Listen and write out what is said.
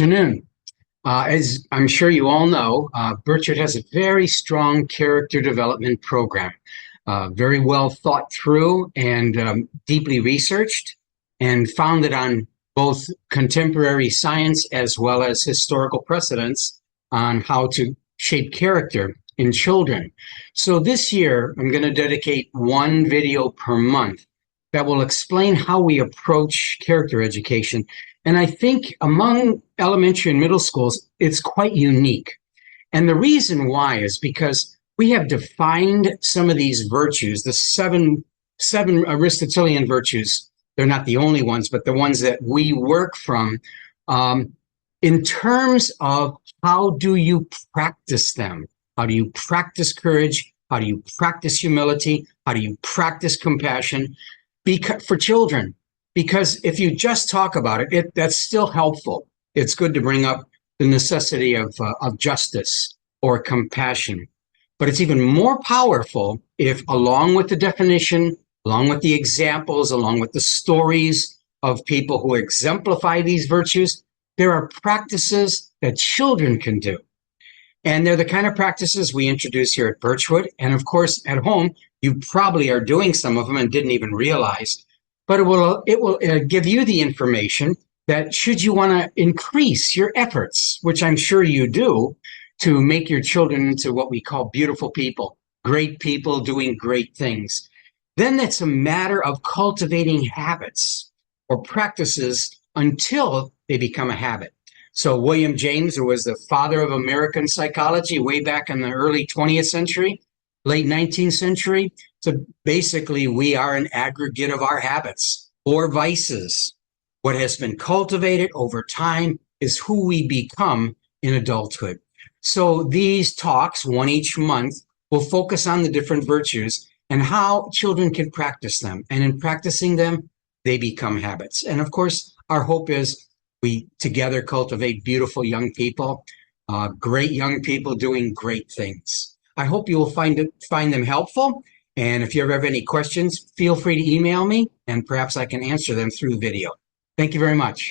afternoon. As I'm sure you all know, Birchwood has a very strong character development program, very well thought through and deeply researched and founded on both contemporary science as well as historical precedents on how to shape character in children. So this year, I'm going to dedicate one video per month that will explain how we approach character education. And I think among elementary and middle schools, it's quite unique. And the reason why is because we have defined some of these virtues, the seven Aristotelian virtues. They're not the only ones, but the ones that we work from in terms of how do you practice them? How do you practice courage? How do you practice humility? How do you practice compassion? For children, because if you just talk about it, that's still helpful. It's good to bring up the necessity of justice or compassion. But it's even more powerful if, along with the definition, along with the examples, along with the stories of people who exemplify these virtues, there are practices that children can do. And they're the kind of practices we introduce here at Birchwood. And of course, at home, you probably are doing some of them and didn't even realize. But it will give you the information that should you want to increase your efforts, which I'm sure you do, to make your children into what we call beautiful people doing great things. Then it's a matter of cultivating habits or practices until they become a habit. So William James, who was the father of American psychology way back in the early 20th century, late 19th century. So basically, we are an aggregate of our habits or vices. What has been cultivated over time is who we become in adulthood. So these talks, one each month, will focus on the different virtues and how children can practice them. And in practicing them, they become habits. And of course, our hope is we together cultivate beautiful young people, great young people doing great things. I hope you will find them helpful. And if you ever have any questions, feel free to email me and perhaps I can answer them through video. Thank you very much.